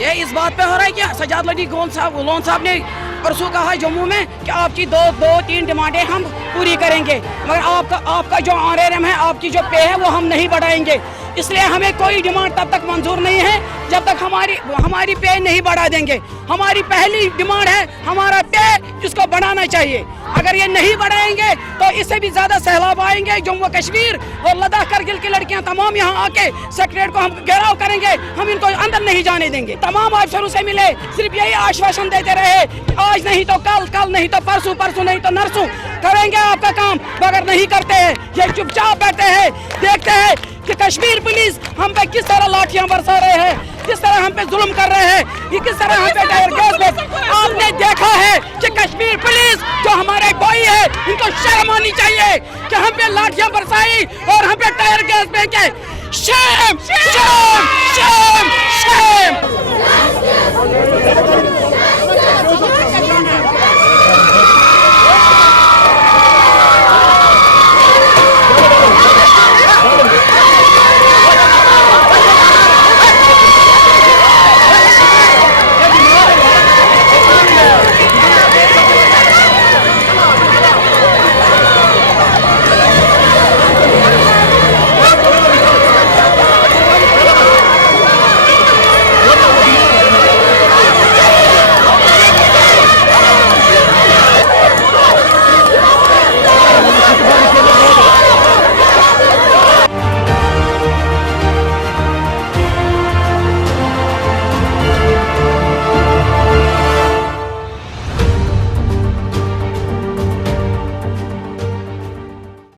ये इस बात पे हो रहा है कि सजाद लड़ी लोन साहब ने परसों कहा है जम्मू में कि आपकी दो तीन डिमांडें हम पूरी करेंगे, मगर आपका जो ऑनरेरियम है, आपकी जो पे है वो हम नहीं बढ़ाएंगे। इसलिए हमें कोई डिमांड तब तक मंजूर नहीं है जब तक हमारी पे नहीं बढ़ा देंगे। हमारी पहली डिमांड है हमारा पे इसको बढ़ाना चाहिए। अगर ये नहीं बढ़ाएंगे तो इससे भी ज्यादा सैलाब आएंगे। जम्मू कश्मीर और लद्दाख करगिल की लड़कियां तमाम यहाँ आके सेक्रेटरीट को हम घेराव करेंगे, हम इनको अंदर नहीं जाने देंगे। तमाम अफसरों से मिले, सिर्फ यही आश्वासन देते रहे, आज नहीं तो कल नहीं तो परसों नहीं तो नरसों करेंगे आपका काम, मगर नहीं करते हैं। ये चुपचाप बैठे हैं, देखते हैं कि कश्मीर पुलिस हम पे किस तरह लाठियां बरसा रहे हैं, किस तरह हम पे जुल्म कर रहे हैं, ये किस तरह हम पे टायर गैस। आपने देखा है कि कश्मीर पुलिस जो हमारे भाई है, इनको शर्म आनी चाहिए कि हम पे लाठियां बरसाई और हम पे टायर गैस फेंके। Shem Shem Shem Shem.